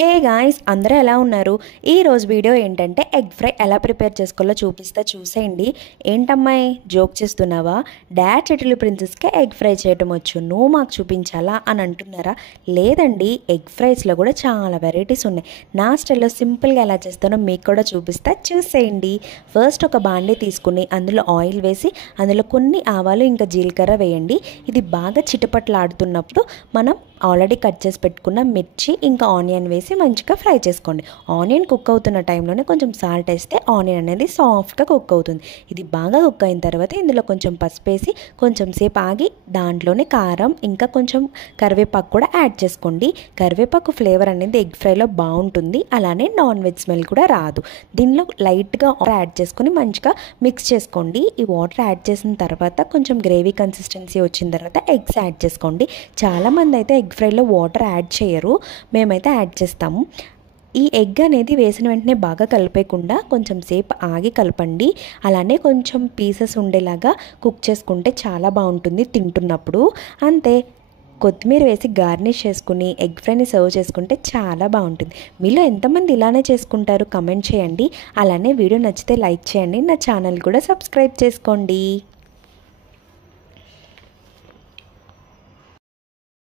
Hey guys, అందరూ ఎలా ఉన్నారు? ఈ రోజు వీడియో ఏంటంటే ఎగ్ ఫ్రై ఎలా ప్రిపేర్ చేసుకోవాలో చూపిస్తా, చూసేయండి. ఏంటమ్మాయి జోక్ చేస్తున్నావా? డాడ్ లిటిల్ ప్రిన్సెస్కి ఎగ్ ఫ్రై చేయటం వచ్చు, నువ్వు మాకు చూపించాలా అని అంటున్నారా? లేదండి, ఎగ్ ఫ్రైస్లో కూడా చాలా వెరైటీస్ ఉన్నాయి. నా స్టైల్లో సింపుల్గా ఎలా చేస్తానో మీకు కూడా చూపిస్తా, చూసేయండి. ఫస్ట్ ఒక బాండీ తీసుకుని అందులో ఆయిల్ వేసి అందులో కొన్ని ఆవాలు ఇంకా జీలకర్ర వేయండి. ఇది బాగా చిటపట్లాడుతున్నప్పుడు మనం ఆల్రెడీ కట్ చేసి పెట్టుకున్న మిర్చి ఇంకా ఆనియన్ వేసి మంచిగా ఫ్రై చేసుకోండి. ఆనియన్ కుక్ అవుతున్న టైంలోనే కొంచెం సాల్ట్ వేస్తే ఆనియన్ అనేది సాఫ్ట్గా కుక్ అవుతుంది. ఇది బాగా కుక్ అయిన తర్వాత ఇందులో కొంచెం పసుపు వేసి కొంచెం సేపు ఆగి దాంట్లోనే కారం ఇంకా కొంచెం కరివేపాకు కూడా యాడ్ చేసుకోండి. కరివేపాకు ఫ్లేవర్ అనేది ఎగ్ ఫ్రైలో బాగుంటుంది, అలానే నాన్ వెజ్ స్మెల్ కూడా రాదు. దీనిలో లైట్గా వాటర్ యాడ్ చేసుకొని మంచిగా మిక్స్ చేసుకోండి. ఈ వాటర్ యాడ్ చేసిన తర్వాత కొంచెం గ్రేవీ కన్సిస్టెన్సీ వచ్చిన తర్వాత ఎగ్స్ యాడ్ చేసుకోండి. చాలామంది అయితే ఎగ్ ఫ్రైలో వాటర్ యాడ్ చేయరు, మేమైతే యాడ్ చేస్తాము. ఈ ఎగ్ అనేది వేసిన వెంటనే బాగా కలిపేయకుండా కొంచెం సేపు ఆగి కలపండి. అలానే కొంచెం పీసెస్ ఉండేలాగా కుక్ చేసుకుంటే చాలా బాగుంటుంది తింటున్నప్పుడు. అంతే, కొత్తిమీర వేసి గార్నిష్ చేసుకుని ఎగ్ ఫ్రైని సర్వ్ చేసుకుంటే చాలా బాగుంటుంది. మీలో ఎంతమంది ఇలానే చేసుకుంటారు కమెంట్ చేయండి. అలానే వీడియో నచ్చితే లైక్ చేయండి, నా ఛానల్ కూడా సబ్స్క్రైబ్ చేసుకోండి.